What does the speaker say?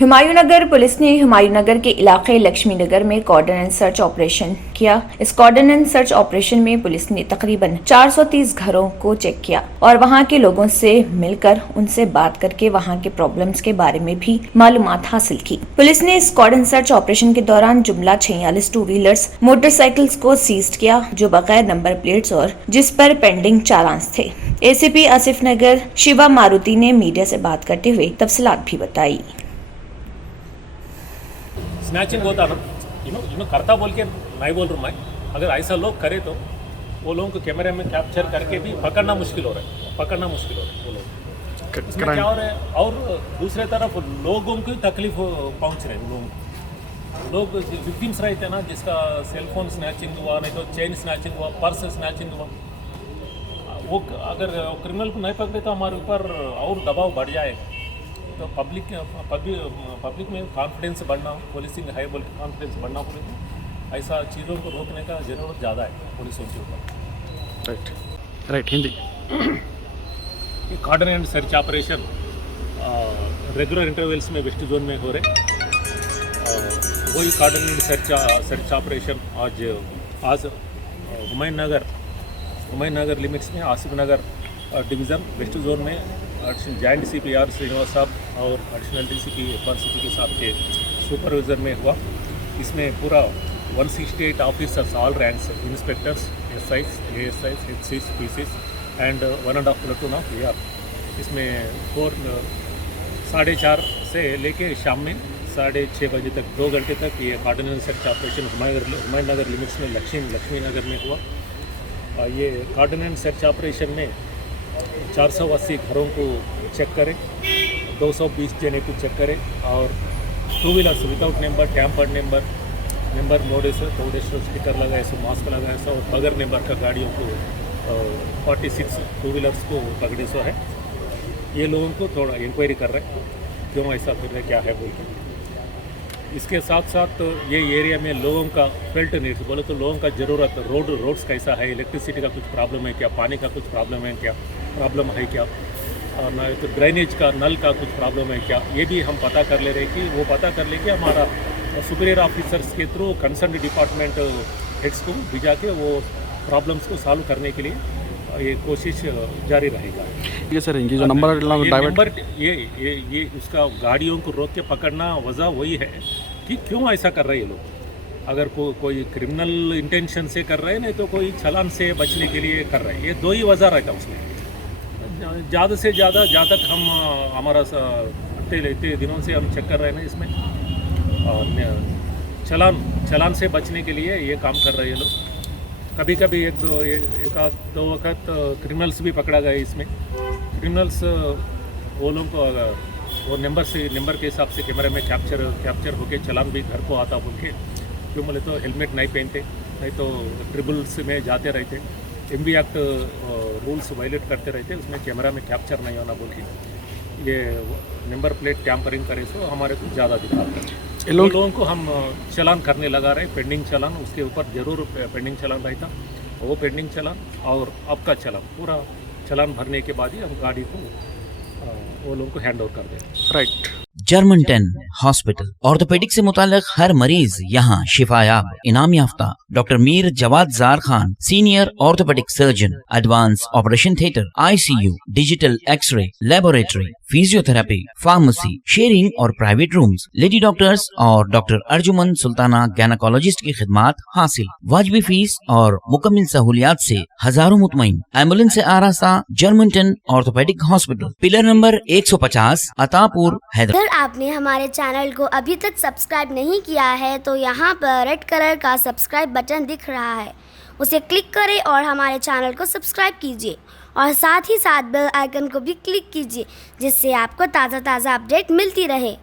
हुमायूंनगर police ने हुमायूंनगर के इलाके लक्ष्मी नगर में कॉर्डन एंड सर्च ऑपरेशन किया। इस कॉर्डन एंड सर्च ऑपरेशन में पुलिस ने तकरीबन 430 घरों को चेक किया और वहां के लोगों से मिलकर उनसे बात करके वहां के प्रॉब्लम्स के बारे में भी मालूमात हासिल की। पुलिस ने इस कॉर्डन सर्च ऑपरेशन के दौरान जुमला 46 टू व्हीलर्स मोटरसाइकिल्स को सीज किया जो बगैर नंबर प्लेट्स और जिस पर पेंडिंग चालान थे। एसीपी आसिफ नगर शिवा मारुति ने मीडिया से बात करते हुए तफसीलात भी बताई। स्नैचिंग होता ना इन्हों करता बोल के नहीं बोल रहा मैं, अगर ऐसा लोग करे तो वो लोगों को कैमरे में कैप्चर करके भी पकड़ना मुश्किल हो रहा है, वो लोग इसमें क्या हो रहा है। और दूसरे तरफ लोगों को तकलीफ पहुंच रहे हैं। लोग विक्टिम्स रहते हैं ना, जिसका सेलफोन स्नैचिंग हुआ, नहीं तो चेन स्नैचिंग हुआ, पर्स स्नैचिंग हुआ, वो अगर क्रिमिनल को नहीं पकड़े तो हमारे ऊपर और दबाव बढ़ जाएगा। तो पब्लिक में कॉन्फिडेंस बढ़ना, पुलिसिंग है बोल के कॉन्फिडेंस बढ़ना पड़ेगा। ऐसा चीज़ों को रोकने का ज़रूरत ज़्यादा है पुलिसों के ऊपर। राइट हिंदी। ये cordon and search operation regular intervals में वेस्ट जोन में हो रहे। वही कॉर्डन एंड सर्च ऑपरेशन आज हुमायूंनगर लिमिट्स में आसिफ नगर डिवीज़न वेस्ट जोन में जॉइंट CP आर श्रीनिवास साहब और एडिशनल DCP FRCP के साथ के सुपरविजन में हुआ। इसमें पूरा 168 officers all ranks, inspectors, SIs, ASIs, HCs, PCs and 1.5 platoon of AR। इसमें 4:30 से लेके शाम में 6:30 बजे तक 2 घंटे तक ये cordon and search operation Humayunnagar limits में लक्ष्मी नगर में हुआ। ये कॉर्डन एंड सर्च ऑपरेशन में 480 घरों को चेक करें, 220 जने को चेक करें और 2 wheelers without number, tampered number मोड़े से स्टिकर लगाए सो, मास्क लगाए सो और बगैर नंबर का गाड़ियों को 46 2 व्हीलर्स को पकड़े सो है। ये लोगों को थोड़ा इंक्वायरी कर रहे हैं क्यों ऐसा कर रहे, क्या है बोल के। इसके साथ साथ ये एरिया में लोगों का फेल्ट नीड्स बोले तो लोगों का ज़रूरत, रोड्स कैसा है, इलेक्ट्रिसिटी का कुछ प्रॉब्लम है क्या, पानी का कुछ प्रॉब्लम है क्या, और ना तो ड्रेनेज का नल का कुछ प्रॉब्लम है क्या, ये भी हम पता कर ले रहे हैं कि वो पता कर ले कि हमारा सुपीरियर ऑफिसर्स के थ्रू कंसर्न डिपार्टमेंट हेड्स को भिजा के वो प्रॉब्लम्स को सॉल्व करने के लिए ये कोशिश जारी रहेगा। ये सर इनकी जो नंबर ये उसका गाड़ियों को रोक के पकड़ना वजह वही है कि क्यों ऐसा कर रहे हैं ये लोग। अगर कोई क्रिमिनल इंटेंशन से कर रहे हैं, नहीं तो कोई चालान से बचने के लिए कर रहे हैं। ये 2 ही वजह रहता है उसमें। ज़्यादा से ज़्यादा जहाँ तक हम हमारा इतने दिनों से हम चेक कर रहे हैं ना, इसमें चालान से बचने के लिए ये काम कर रहे हैं लोग। कभी कभी एक दो वक्त क्रिमिनल्स भी पकड़ा गया। इसमें क्रिमिनल्स वो लोग को वो नंबर के हिसाब से कैमरे में कैप्चर होके चालान भी घर को आता बोल के, क्यों बोले तो हेलमेट नहीं पहनते, नहीं तो ट्रिबल्स में जाते रहते, MV एक्ट रूल्स वायलेट करते रहते, उसमें कैमरा में कैप्चर नहीं होना बोल के ये नंबर प्लेट टैम्परिंग करे सो हमारे को ज़्यादा दिखाते हैं। लोगों को हम चालान करने लगा रहे, पेंडिंग चालान उसके ऊपर जरूर पेंडिंग चालान रहता, वो पेंडिंग चालान और आपका चालान, पूरा चालान भरने के बाद ही हम गाड़ी को वो लोगों को हैंड ओवर कर दें। राइट। जर्मनटन हॉस्पिटल ऑर्थोपेडिक से मुताल्लिक हर मरीज यहाँ शिफायाब। इनाम याफ्ता doctor Mir Jawad Zar Khan, senior orthopaedic surgeon, advance operation theatre, ICU, digital x-ray, laboratory, physiotherapy, pharmacy, sharing और प्राइवेट रूम्स, लेडी डॉक्टर्स और डॉक्टर अर्जुमन सुल्ताना गैनाकोलॉजिस्ट की खिदमात हासिल। वाजबी फीस और मुकम्मल सहूलियात से हजारों मुतमईन। एम्बुलेंस से आरास्ता Germanton orthopaedic hospital, pillar number 150, Attapur, Hyderabad. अगर आपने हमारे चैनल को अभी तक सब्सक्राइब नहीं किया है तो यहाँ पर रेड कलर का सब्सक्राइब बटन दिख रहा है, उसे क्लिक करें और हमारे चैनल को सब्सक्राइब कीजिए और साथ ही साथ बेल आइकन को भी क्लिक कीजिए, जिससे आपको ताज़ा अपडेट मिलती रहे।